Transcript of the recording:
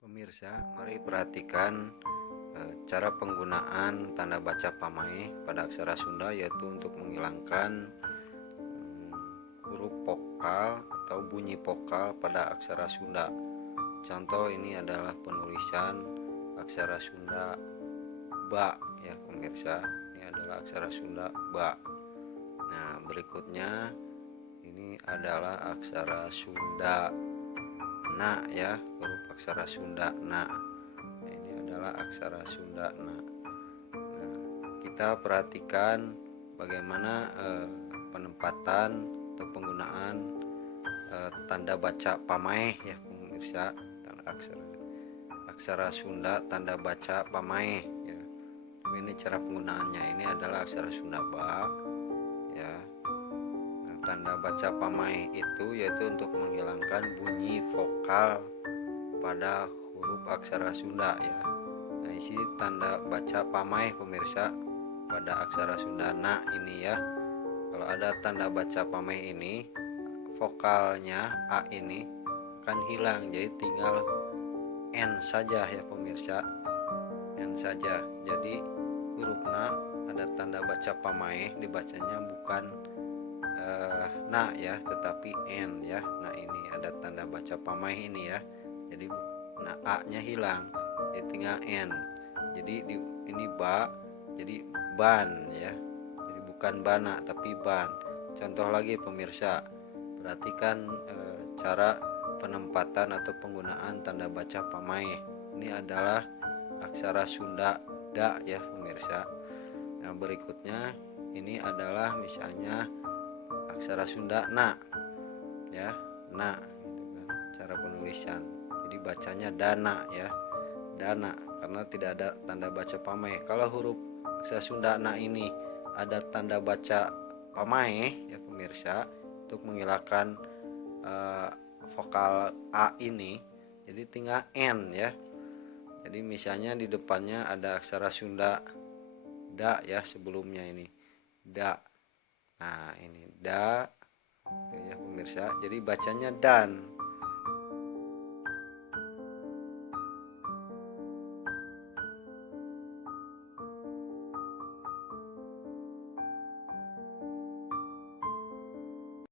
Pemirsa, mari perhatikan cara penggunaan tanda baca pamaih pada aksara Sunda, yaitu untuk menghilangkan huruf vokal atau bunyi vokal pada aksara Sunda. Contoh ini adalah penulisan aksara Sunda ba, ya pemirsa. Ini adalah aksara Sunda ba. Nah, berikutnya ini adalah aksara Sunda na, ya, huruf aksara Sunda na. Nah, ini adalah aksara Sunda na. Nah, kita perhatikan bagaimana penempatan atau penggunaan tanda baca pamaih, ya pemirsa. Aksara Sunda tanda baca pamaih, ya. Ini cara penggunaannya. Ini adalah aksara Sunda ba, ya. Nah, tanda baca pamaih itu yaitu untuk menghilangkan bunyi vokal pada huruf aksara Sunda, ya. Nah, isi tanda baca pamaih pemirsa pada aksara Sunda na ini, ya. Kalau ada tanda baca pamaih ini, vokalnya a ini akan hilang, jadi tinggal n saja, ya pemirsa. N saja. Jadi huruf na ada tanda baca pamaih, dibacanya bukan na, ya, tetapi n, ya. Nah, ini ada tanda baca pamaih ini, ya. Jadi nah a nya hilang, jadi tinggal n. Jadi ini ba, jadi ban, ya. Jadi bukan bana tapi ban. Contoh lagi pemirsa, perhatikan cara penempatan atau penggunaan tanda baca pamaih. Ini adalah aksara Sunda da, ya pemirsa. Nah, berikutnya ini adalah misalnya aksara Sunda na, ya, na, gitu kan, cara penulisan. Jadi bacanya dana, ya, dana, karena tidak ada tanda baca pamaih. Kalau huruf aksara Sunda na ini ada tanda baca pamaih, ya pemirsa, untuk menghilangkan vokal a ini, jadi tinggal n, ya. Jadi misalnya di depannya ada aksara Sunda da, ya, sebelumnya ini da. Nah, ini da, ya pemirsa. Jadi bacanya dan.